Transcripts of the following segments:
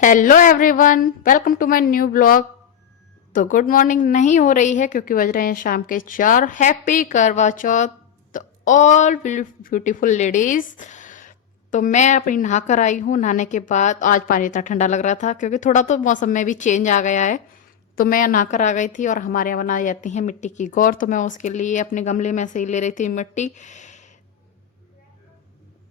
Hello everyone, welcome to my new blog. तो good morning नहीं हो रही है क्योंकि बज रहे हैं शाम के 4। हैप्पी करवा चौथ ऑल ब्यूटीफुल लेडीज। तो मैं अपनी नहा कर आई हूँ। नहाने के बाद आज पानी इतना ठंडा लग रहा था क्योंकि थोड़ा तो मौसम में भी चेंज आ गया है। तो मैं नहा कर आ गई थी और हमारे यहाँ बनाई जाती है मिट्टी की गौर। तो मैं उसके लिए अपने गमले में से ही ले रही थी मिट्टी।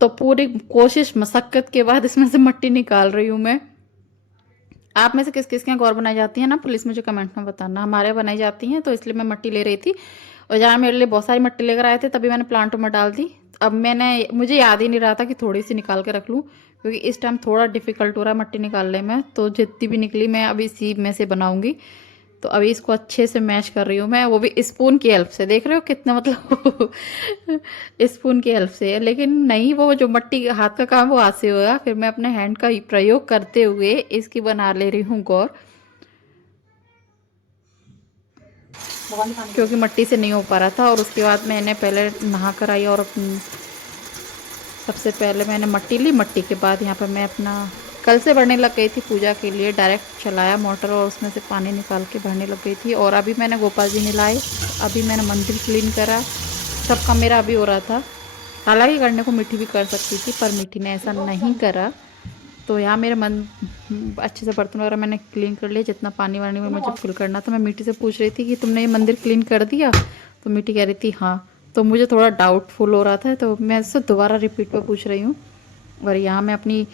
तो पूरी कोशिश मशक्कत के बाद इसमें से मिट्टी निकाल रही हूँ मैं। आप में से किस किस के यहाँ गौर बनाई जाती है ना, प्लीज़ मुझे कमेंट में बताना। हमारे बनाई जाती हैं तो इसलिए मैं मिट्टी ले रही थी। और जहाँ मेरे लिए बहुत सारी मिट्टी लेकर आए थे तभी मैंने प्लांटों में डाल दी। अब मुझे याद ही नहीं रहा था कि थोड़ी सी निकाल के रख लूँ क्योंकि इस टाइम थोड़ा डिफिकल्ट हो रहा है मिट्टी निकालने में। तो जितनी भी निकली मैं अभी इसी में से बनाऊंगी। तो अभी इसको अच्छे से मैश कर रही हूँ मैं, वो भी स्पून की हेल्प से। देख रहे हो कितना मतलब स्पून की हेल्प से है, लेकिन नहीं, वो जो मट्टी हाथ का काम वो हाथ से होगा। फिर मैं अपने हैंड का ही प्रयोग करते हुए इसकी बना ले रही हूँ गौर, क्योंकि मिट्टी से नहीं हो पा रहा था। और उसके बाद मैंने पहले नहा कर आई और सबसे पहले मैंने मट्टी ली। मट्टी के बाद यहाँ पर मैं अपना कल से भरने लग गई थी पूजा के लिए। डायरेक्ट चलाया मोटर और उसमें से पानी निकाल के भरने लग गई थी। और अभी मैंने गोपाल जी नहलाए, अभी मैंने मंदिर क्लीन करा। सब काम मेरा अभी हो रहा था। हालांकि करने को मीठी भी कर सकती थी पर मीठी ने ऐसा नहीं करा। तो यहाँ मेरे मन अच्छे से बर्तन वगैरह मैंने क्लीन कर लिया। जितना पानी वानी में मुझे फिल करना था। मैं मीठी से पूछ रही थी कि तुमने ये मंदिर क्लीन कर दिया? तो मीठी कह रही थी हाँ। तो मुझे थोड़ा डाउटफुल हो रहा था तो मैं इससे दोबारा रिपीट पे पूछ रही हूँ। और यहाँ मैं अपनी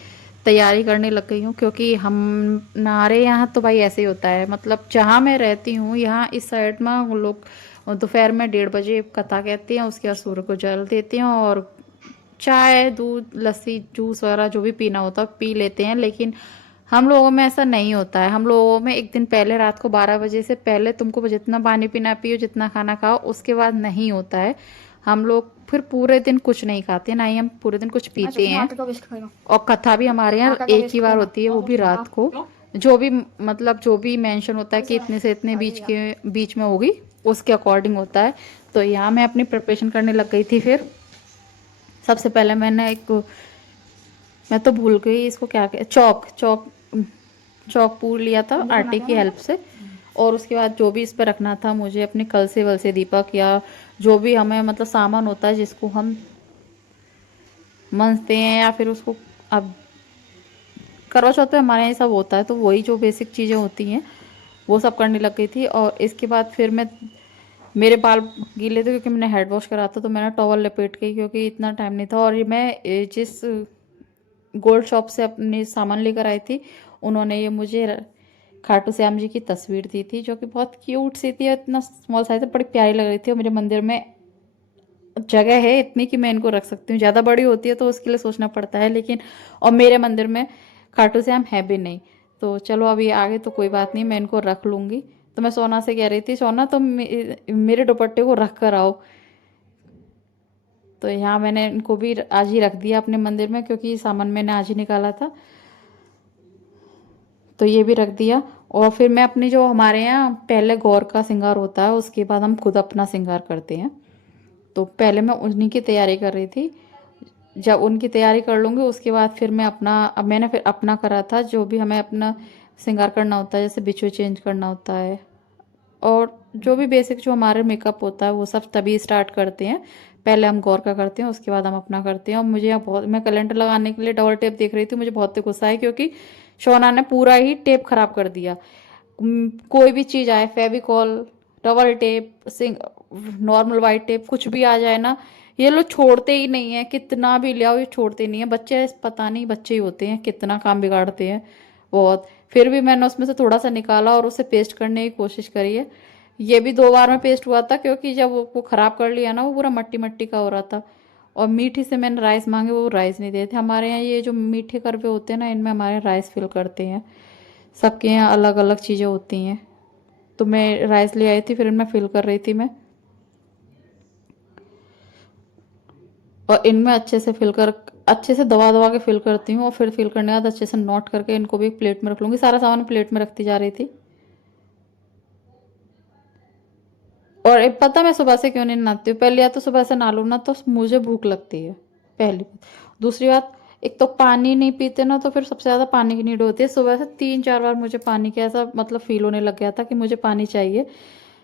तैयारी करने लग गई हूँ क्योंकि हमारे यहाँ तो भाई ऐसे ही होता है। मतलब जहाँ मैं रहती हूँ यहाँ इस साइड में वो लोग दोपहर में 1:30 बजे कथा कहते हैं, उसके बाद सूर्य को जल देते हैं और चाय दूध लस्सी जूस वगैरह जो भी पीना होता है पी लेते हैं। लेकिन हम लोगों में ऐसा नहीं होता है। हम लोगों में एक दिन पहले रात को 12 बजे से पहले तुमको जितना पानी पीना पियो, जितना खाना खाओ, उसके बाद नहीं होता है। हम लोग फिर पूरे दिन कुछ नहीं खाते, ना ही हम पूरे दिन कुछ पीते हैं। और कथा भी हमारे यहाँ एक ही बार होती है, वो भी रात को। जो भी मतलब जो भी मेंशन होता है कि इतने से इतने बीच में होगी, उसके अकॉर्डिंग होता है। तो यहाँ मैं अपनी प्रिपरेशन करने लग गई थी। फिर सबसे पहले मैंने मैं तो भूल गई इसको क्या चौक चौक चौक पूर लिया था आटे की हेल्प से। और उसके बाद जो भी इस पर रखना था मुझे, अपने कल से वल से दीपक या जो भी हमें मतलब सामान होता है जिसको हम मनते हैं या फिर उसको, अब करवा चौथ पे हमारे यहाँ ये सब होता है तो वही जो बेसिक चीज़ें होती हैं वो सब करने लग गई थी। और इसके बाद फिर मेरे बाल गीले थे क्योंकि मैंने हेड वॉश करा था तो मैंने टॉवल लपेट गई क्योंकि इतना टाइम नहीं था। और ये मैं जिस गोल्ड शॉप से अपने सामान लेकर आई थी उन्होंने ये मुझे खाटू श्याम जी की तस्वीर दी थी जो कि बहुत क्यूट सी थी। इतना स्मॉल साइज है, बड़ी प्यारी लग रही थी। और मेरे मंदिर में जगह है इतनी कि मैं इनको रख सकती हूँ। ज़्यादा बड़ी होती है तो उसके लिए सोचना पड़ता है, लेकिन और मेरे मंदिर में खाटू श्याम है भी नहीं। तो चलो अभी आगे तो कोई बात नहीं, मैं इनको रख लूँगी। तो मैं सोना से कह रही थी सोना तुम मेरे दुपट्टे को रख कर आओ। तो यहाँ मैंने इनको भी आज ही रख दिया अपने मंदिर में क्योंकि सामान मैंने आज ही निकाला था। तो ये भी रख दिया। और फिर मैं अपनी जो हमारे यहाँ पहले गौर का श्रृंगार होता है उसके बाद हम खुद अपना श्रृंगार करते हैं। तो पहले मैं उन्हीं की तैयारी कर रही थी। जब उनकी तैयारी कर लूँगी उसके बाद फिर मैं अपना, अब मैंने फिर अपना करा था जो भी हमें अपना श्रृंगार करना होता है, जैसे बिछुए चेंज करना होता है और जो भी बेसिक जो हमारे मेकअप होता है वो सब तभी स्टार्ट करते हैं। पहले हम गौर का करते हैं उसके बाद हम अपना करते हैं। और मुझे यहाँ बहुत, मैं कैलेंडर लगाने के लिए डबल टेप देख रही थी, मुझे बहुत गुस्सा है क्योंकि शोना ने पूरा ही टेप खराब कर दिया। कोई भी चीज़ आए, Fevicol, double tape, normal white tape, कुछ भी आ जाए ना, ये लोग छोड़ते ही नहीं है। कितना भी ले आओ ये छोड़ते नहीं है। बच्चे पता नहीं, बच्चे ही होते हैं, कितना काम बिगाड़ते हैं बहुत। फिर भी मैंने उसमें से थोड़ा सा निकाला और उसे पेस्ट करने की कोशिश करी है। ये भी 2 बार में पेस्ट हुआ था क्योंकि जब वो ख़राब कर लिया ना वो पूरा मट्टी मट्टी का हो रहा था। और मीठी से मैंने राइस मांगे, वो राइस नहीं देते हमारे यहाँ। ये जो मीठे करवे होते हैं ना इनमें हमारे राइस फिल करते हैं। सबके यहाँ अलग अलग चीज़ें होती हैं। तो मैं राइस ले आई थी, फिर इनमें फिल कर रही थी मैं। और इनमें अच्छे से फिल कर, अच्छे से दबा दबा के फिल करती हूँ। और फिर फिल करने के बाद अच्छे से नोट करके इनको भी प्लेट में रख लूँगी। सारा सामान प्लेट में रखती जा रही थी। और एक पता मैं सुबह से क्यों नहीं नहाती हूँ? पहले या तो सुबह से नहा लूँ ना तो मुझे भूख लगती है, पहली बात। दूसरी बात, एक तो पानी नहीं पीते ना, तो फिर सबसे ज़्यादा पानी की नीड होती है। सुबह से 3-4 बार मुझे पानी का ऐसा मतलब फ़ील होने लग गया था कि मुझे पानी चाहिए।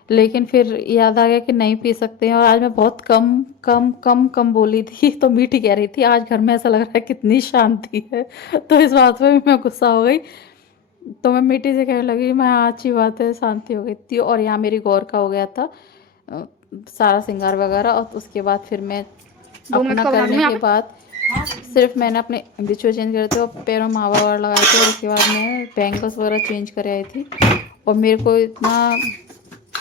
लेकिन फिर याद आ गया कि नहीं पी सकते हैं, और आज मैं बहुत कम कम कम कम बोली थी। तो मीठी कह रही थी आज घर में ऐसा लग रहा है कितनी शांति है। तो इस बात पे भी मैं गुस्सा हो गई। तो मैं मीठी से कहने लगी मैं हाँ, अच्छी बात है, शांति हो गई थी। और यहाँ मेरी गौर का हो गया था अ, सारा श्रृंगार वगैरह। और उसके बाद फिर मैं 2 मिनट अपना का बना दूँ करने यहाँ के पे। बाद सिर्फ मैंने अपने बिछुए चेंज करे थे और पैरों में मावा वगैरह लगाए थे, और उसके बाद मैं बैंगल्स वगैरह चेंज करे आई थी। और मेरे को इतना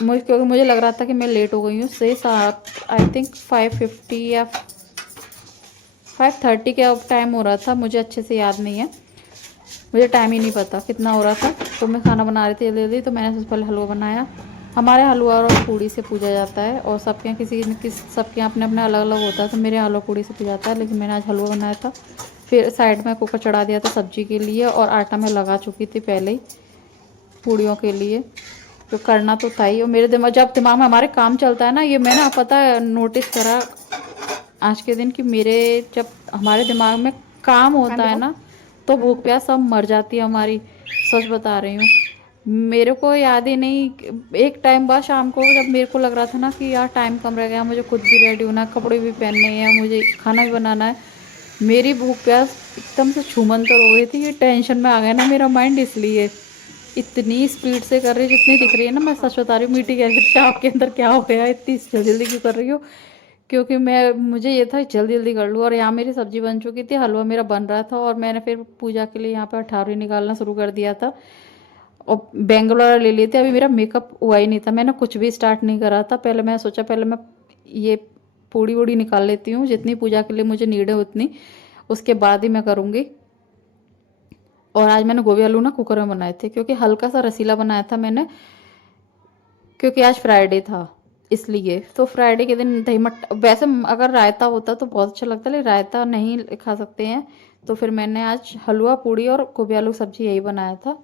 मुझे, क्योंकि मुझे लग रहा था कि मैं लेट हो गई हूँ से आई थिंक 5:50 या 5:30 का टाइम हो रहा था, मुझे अच्छे से याद नहीं है, मुझे टाइम ही नहीं पता कितना हो रहा था। तो मैं खाना बना रही थी जल्दी जल्दी, तो मैंने सबसे पहले हलवा बनाया। हमारे हलवा और पूड़ी से पूजा जाता है, और सबके यहाँ किसी न किस सबके यहाँ अपने अपने अलग अलग होता है। तो मेरे यहाँ हलवा पूड़ी से पूजा जाता है, लेकिन मैंने आज हलवा बनाया था। फिर साइड में कुकर चढ़ा दिया था सब्जी के लिए, और आटा मैं लगा चुकी थी पहले ही पूड़ियों के लिए। तो करना तो था ही। और मेरे दिमाग, जब दिमाग में हमारे काम चलता है ना, ये मैंने पता है नोटिस करा आज के दिन कि मेरे जब हमारे दिमाग में काम टाइम होता है देखो। ना, तो भूख प्यास सब मर जाती है हमारी। सच बता रही हूँ। मेरे को याद ही नहीं, एक टाइम बाद शाम को जब मेरे को लग रहा था ना कि यार टाइम कम रह गया, मुझे खुद भी रेडी होना है, कपड़े भी पहनने हैं, मुझे खाना भी बनाना है, मेरी भूख प्यास एकदम से छूमंतर हो गई थी। ये टेंशन में आ गया ना मेरा माइंड, इसलिए इतनी स्पीड से कर रही है जितनी दिख रही है ना। मैं सच बता रही हूँ, मीठी कह रही थी आपके अंदर क्या हो गया, इतनी जल्दी जल्दी क्यों कर रही हो। क्योंकि मैं मुझे ये था जल्दी जल्दी कर लूँ। और यहाँ मेरी सब्जी बन चुकी थी, हलवा मेरा बन रहा था, और मैंने फिर पूजा के लिए यहाँ पे अठारवी निकालना शुरू कर दिया था। और बैंगल वाला ले लिए थे। अभी मेरा मेकअप हुआ ही नहीं था, मैंने कुछ भी स्टार्ट नहीं करा था। पहले मैं सोचा पहले मैं ये पूड़ी वूड़ी निकाल लेती हूँ, जितनी पूजा के लिए मुझे नीड है उतनी, उसके बाद ही मैं करूँगी। और आज मैंने गोभी आलू ना कुकर में बनाए थे, क्योंकि हल्का सा रसीला बनाया था मैंने, क्योंकि आज फ्राइडे था इसलिए। तो फ्राइडे के दिन दही मट, वैसे अगर रायता होता तो बहुत अच्छा लगता, लेकिन रायता नहीं खा सकते हैं। तो फिर मैंने आज हलवा पूड़ी और गोभी आलू सब्जी यही बनाया था।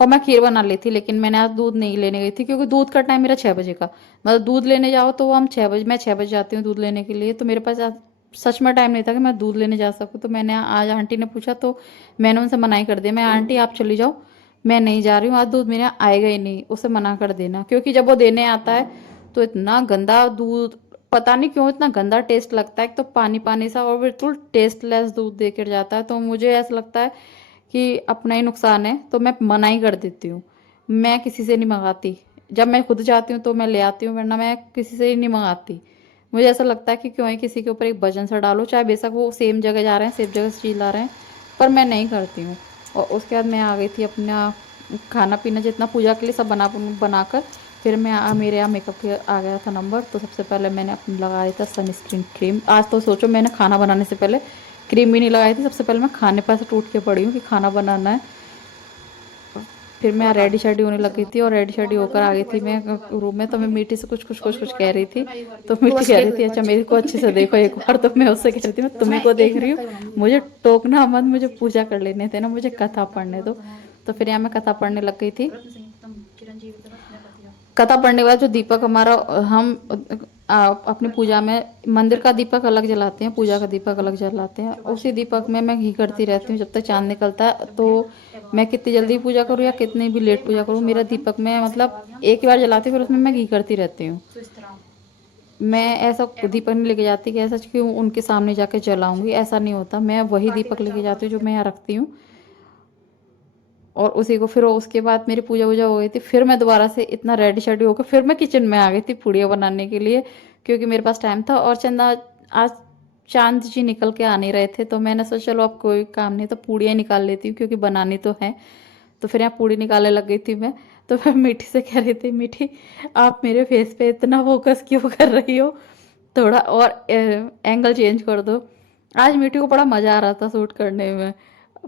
और मैं खीर बना ली थी, लेकिन मैंने आज दूध नहीं लेने गई थी, क्योंकि दूध का टाइम मेरा 6 बजे का, मतलब दूध लेने जाओ तो वो हम 6 बजे, मैं 6 बजे जाती हूँ दूध लेने के लिए। तो मेरे पास आज सच में टाइम नहीं था कि मैं दूध लेने जा सकूँ। तो मैंने आज, आंटी ने पूछा तो मैंने उनसे मना ही कर दिया, मैं आंटी आप चली जाओ, मैं नहीं जा रही हूँ, आज दूध मेरे यहाँ आएगा ही नहीं, उसे मना कर देना। क्योंकि जब वो देने आता है तो इतना गंदा दूध, पता नहीं क्यों इतना गंदा टेस्ट लगता है, एक तो पानी पानी सा और बिल्कुल टेस्टलेस दूध देकर जाता है। तो मुझे ऐसा लगता है कि अपना ही नुकसान है, तो मैं मना ही कर देती हूँ। मैं किसी से नहीं मंगाती, जब मैं खुद जाती हूँ तो मैं ले आती हूँ, वरना मैं किसी से ही नहीं मंगाती। मुझे ऐसा लगता है कि क्यों ही किसी के ऊपर एक वजन सा डालो, चाहे बेशक वो सेम जगह जा रहे हैं, सेम जगह से चीज ला रहे हैं, पर मैं नहीं करती हूँ। और उसके बाद मैं आ गई थी अपना खाना पीना जितना पूजा के लिए सब बनाकर। फिर मैं मेरे यहाँ मेकअप के आ गया था नंबर। तो सबसे पहले मैंने अपने लगाया था सनस्क्रीन क्रीम। आज तो सोचो मैंने खाना बनाने से पहले क्रीम भी नहीं लगाई थी, सबसे पहले मैं खाने पर से टूट के पड़ी हूँ कि खाना बनाना है। फिर मैं रेडी शेडी होने लगी थी, और रेडी शेडी होकर आ गई थी मैं रूम में। तो मैं मीठी से कुछ कुछ कुछ कुछ कह रही थी। तो तो मीठी बस कह देख रही थी देखो अच्छा अच्छे मेरे को अच्छे से देखो एक बार। तो मैं उससे कह रही थी मैं बस तुम्ही मैं को देख एक रही मिनट हूँ, का ही बनाऊंगी। मुझे टोकना मत, मुझे पूजा कर लेने देना, मुझे कथा पढ़ने दो। तो फिर यहाँ मैं कथा पढ़ने लग गई थी। कथा पढ़ने के बाद जो दीपक हमारा, हम अपनी पूजा में मंदिर का दीपक अलग जलाते हैं, पूजा का दीपक अलग जलाते हैं। उसी दीपक में मैं घी करती रहती हूँ जब तक चांद निकलता है। तो मैं कितनी जल्दी पूजा करूँ या कितनी भी लेट पूजा करूँ, मेरा दीपक में मतलब एक ही बार जलाती हूँ, फिर उसमें मैं घी करती रहती हूँ। मैं ऐसा दीपक नहीं लेके जाती कि ऐसा क्यों उनके सामने जाके जलाऊंगी, ऐसा नहीं होता। मैं वही दीपक लेके जाती हूँ जो मैं यहाँ रखती हूँ, और उसी को फिर उसके बाद मेरी पूजा वूजा हो गई थी। फिर मैं दोबारा से इतना रेडी शेडी होकर फिर मैं किचन में आ गई थी पूड़ियाँ बनाने के लिए, क्योंकि मेरे पास टाइम था। और चंदा आज चांद जी निकल के आ नहीं रहे थे, तो मैंने सोचा चलो अब कोई काम नहीं तो पूड़ियाँ निकाल लेती हूँ, क्योंकि बनानी तो है। तो फिर यहाँ पूड़ी निकालने लग गई थी मैं। तो मैं मीठी से कह रही थी मीठी आप मेरे फेस पे इतना फोकस क्यों कर रही हो, थोड़ा और एंगल चेंज कर दो। आज मीठी को बड़ा मज़ा आ रहा था शूट करने में,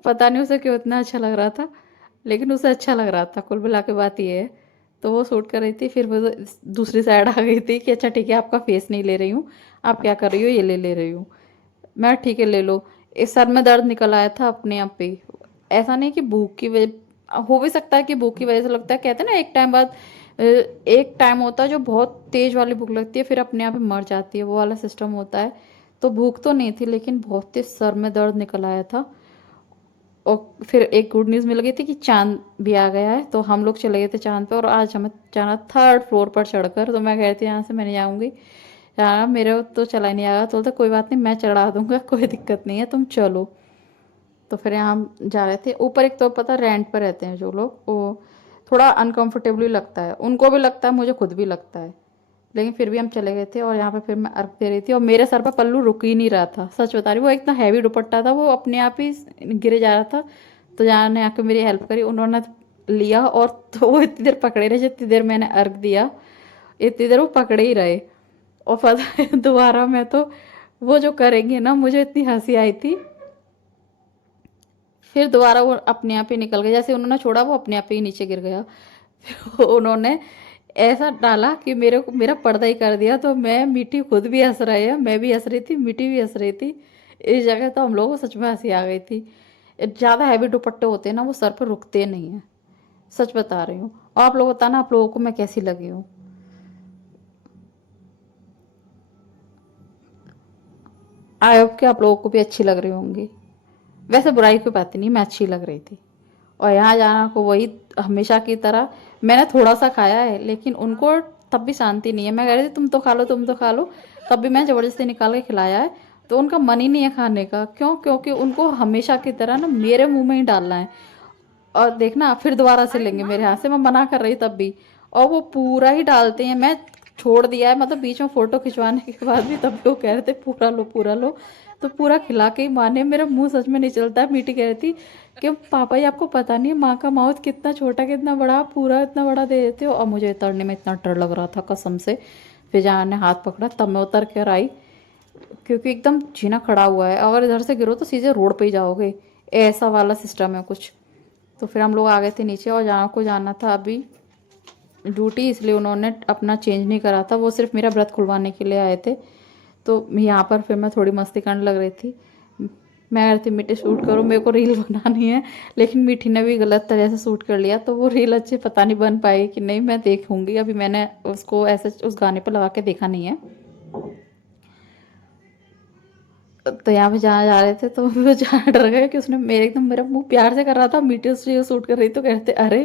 पता नहीं उसे क्यों इतना अच्छा लग रहा था, लेकिन उसे अच्छा लग रहा था। कुल मिला के बात ये है। तो वो शूट कर रही थी, फिर वो दूसरी साइड आ गई थी कि अच्छा ठीक है आपका फेस नहीं ले रही हूँ, आप क्या कर रही हो ये ले ले रही हूँ। मैं ठीक है ले लो। इस सर में दर्द निकल आया था अपने आप पे ही। ऐसा नहीं कि भूख की वजह, हो भी सकता है कि भूख की वजह से लगता है, कहते हैं ना एक टाइम बाद एक टाइम होता है जो बहुत तेज वाली भूख लगती है, फिर अपने आप ही मर जाती है, वो वाला सिस्टम होता है। तो भूख तो नहीं थी, लेकिन बहुत तेज सर में दर्द निकल आया था। और फिर एक गुड न्यूज़ मिल गई थी कि चाँद भी आ गया है, तो हम लोग चले गए थे चाँद पे। और आज हमें जाना 3rd फ्लोर पर चढ़कर, तो मैं कह रही थी यहाँ से मैं नहीं जाऊँगी, यार मेरे तो चला ही नहीं आएगा। तो बोलते कोई बात नहीं, मैं चढ़ा दूँगा, कोई दिक्कत नहीं है, तुम चलो। तो फिर यहाँ हम जा रहे थे ऊपर। एक तो पता रेंट पर रहते हैं जो लोग, वो थोड़ा अनकंफर्टेबली लगता है, उनको भी लगता है, मुझे खुद भी लगता है, लेकिन फिर भी हम चले गए थे। और यहाँ पे फिर मैं अर्घ दे रही थी और मेरे सर पर पल्लू रुक ही नहीं रहा था, सच बता रही। वो इतना हैवी दुपट्टा था, वो अपने आप ही गिरे जा रहा था। तो जहाँ ने आके मेरी हेल्प करी, उन्होंने लिया। और तो वो इतनी देर पकड़े रहे, जितनी देर मैंने अर्घ दिया इतनी देर वो पकड़े ही रहे। और पता है दोबारा मैं तो वो जो करेंगे ना, मुझे इतनी हंसी आई थी। फिर दोबारा वो अपने आप ही निकल गया, जैसे उन्होंने छोड़ा वो अपने आप ही नीचे गिर गया। फिर उन्होंने ऐसा डाला कि मेरे को मेरा पर्दा ही कर दिया। तो मैं मीठी खुद भी हंस रही है, मैं भी हंस रही थी, मीठी भी हंस रही थी। इस जगह तो हम लोगों को सच में हंसी आ गई थी। ज़्यादा हैवी दुपट्टे होते हैं ना, वो सर पर रुकते नहीं हैं, सच बता रही हूँ। और आप लोग बताना आप लोगों को मैं कैसी लगी हूँ। आई होप कि आप लोगों को भी अच्छी लग रही होंगी। वैसे बुराई कोई बात नहीं, मैं अच्छी लग रही थी। और यहाँ जाना को वही हमेशा की तरह मैंने थोड़ा सा खाया है, लेकिन उनको तब भी शांति नहीं है। मैं कह रही थी तुम तो खा लो, तुम तो खा लो, तब भी मैं ज़बरदस्ती निकाल के खिलाया है। तो उनका मन ही नहीं है खाने का। क्यों? क्योंकि उनको हमेशा की तरह ना मेरे मुंह में ही डालना है। और देखना फिर दोबारा से लेंगे मेरे हाथ से, मैं मना कर रही तब भी, और वो पूरा ही डालते हैं। मैं छोड़ दिया है, मतलब बीच में फ़ोटो खिंचवाने के बाद भी तब भी वो कह रहे थे पूरा लो पूरा लो। तो पूरा खिला के ही माने। मेरा मुंह सच में नहीं चलता है। मीठी कह रही थी कि पापा जी आपको पता नहीं है माँ का माउथ कितना छोटा कितना बड़ा, आप पूरा इतना बड़ा दे देते हो। और मुझे उतरने में इतना डर लग रहा था कसम से। फिर जहाँ ने हाथ पकड़ा तब मैं उतर कर आई, क्योंकि एकदम जीना खड़ा हुआ है, अगर इधर से गिरो तो सीधे रोड पे ही जाओगे, ऐसा वाला सिस्टम है कुछ। तो फिर हम लोग आ गए थे नीचे। और जहाँ को जाना था अभी ड्यूटी, इसलिए उन्होंने अपना चेंज नहीं करा था, वो सिर्फ मेरा व्रत खुलवाने के लिए आए थे। तो यहाँ पर फिर मैं थोड़ी मस्ती करने लग रही थी। मैं कह रही थी मीठी शूट करो, मेरे को रील बनानी है। लेकिन मीठी ने भी गलत तरह से शूट कर लिया, तो वो रील अच्छी पता नहीं बन पाएगी कि नहीं, मैं देखूंगी। अभी मैंने उसको ऐसे उस गाने पर लगा के देखा नहीं है। तो यहाँ पे जहाँ जा रहे थे तो वो जहाँ डर गए कि उसने मेरे एकदम मेरा मुंह प्यार से कर रहा था, मीठी उससे शूट कर रही तो कहते अरे